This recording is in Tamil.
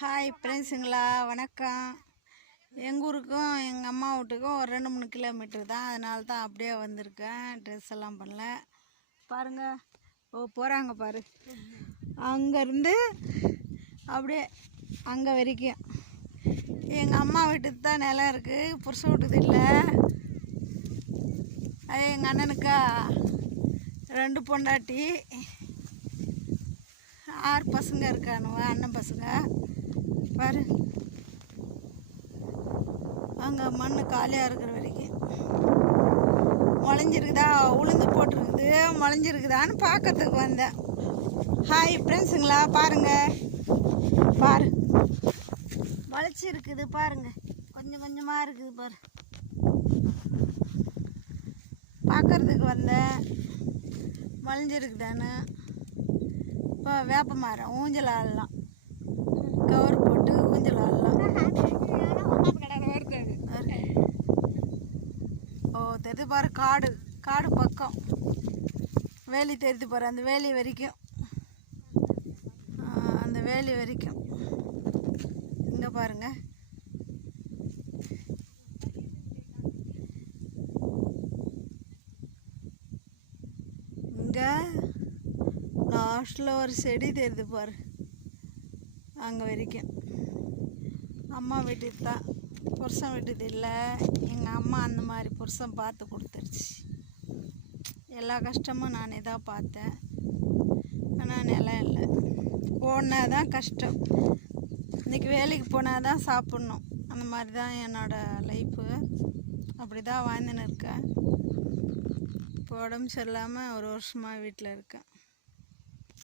ஹாய் ஃப்ரெண்ட்ஸுங்களா, வணக்கம். எங்கள் ஊருக்கும் எங்கள் அம்மா வீட்டுக்கும் ஒரு 2-3 கிலோமீட்டர் தான். அதனால தான் அப்படியே வந்திருக்கேன். ட்ரெஸ் எல்லாம் பண்ணல. பாருங்கள், போகிறாங்க பாரு. அங்கேருந்து அப்படியே அங்கே வரைக்கும் எங்கள் அம்மா வீட்டுக்கு தான் நிலம் இருக்குது, புருஷ வீட்டுக்கு இல்லை. அது எங்கள் அண்ணனுக்கா 2 பொண்டாட்டி, 6 பசங்க இருக்கானுவ, அண்ணன் பசங்க. பாரு, அங்கே மண் காலியாக இருக்கிற வரைக்கும் முளைஞ்சிருக்குதா, உளுந்து போட்டிருக்குது, முளைஞ்சிருக்குதான்னு பார்க்கறதுக்கு வந்தேன். ஹாய் ஃப்ரெண்ட்ஸுங்களா, பாருங்கள், பாரு முளைச்சிருக்குது பாருங்கள், கொஞ்சம் கொஞ்சமாக இருக்குது பாரு. பார்க்கறதுக்கு வந்தேன் முளைஞ்சிருக்குதான்னு. இப்போ வேப்ப மரம் ஊஞ்சல் ஆடலாம், கவர் போட்டு ஊஞ்சல் ஆடலாம். தெரிஞ்சு பாரு, காடு பக்கம் வேலி தெரிஞ்சு பாரு, அந்த வேலி வரைக்கும், அந்த வேலி வரைக்கும். இங்கே பாருங்க, இங்கே லாஸ்ட்டில் ஒரு செடி தெரியுது பாரு, அங்கே வரைக்கும். அம்மா வீட்டுக்கு தான், புருஷன் வீட்டுக்கு இல்லை. எங்கள் அம்மா அந்த மாதிரி புருஷன் பார்த்து கொடுத்துருச்சு. எல்லா கஷ்டமும் நானே தான் பார்த்தேன். ஆனால் நிலம் இல்லை, போனால் தான் கஷ்டம். இன்றைக்கி வேலைக்கு போனால் தான் சாப்பிட்ணும். அந்த மாதிரி தான் என்னோடய லைஃபு. அப்படி தான் வாழ்ந்துன்னு இருக்கேன். இப்போ உடம்பு சரியில்லாமல் ஒரு வருஷமாக வீட்டில் இருக்கேன்.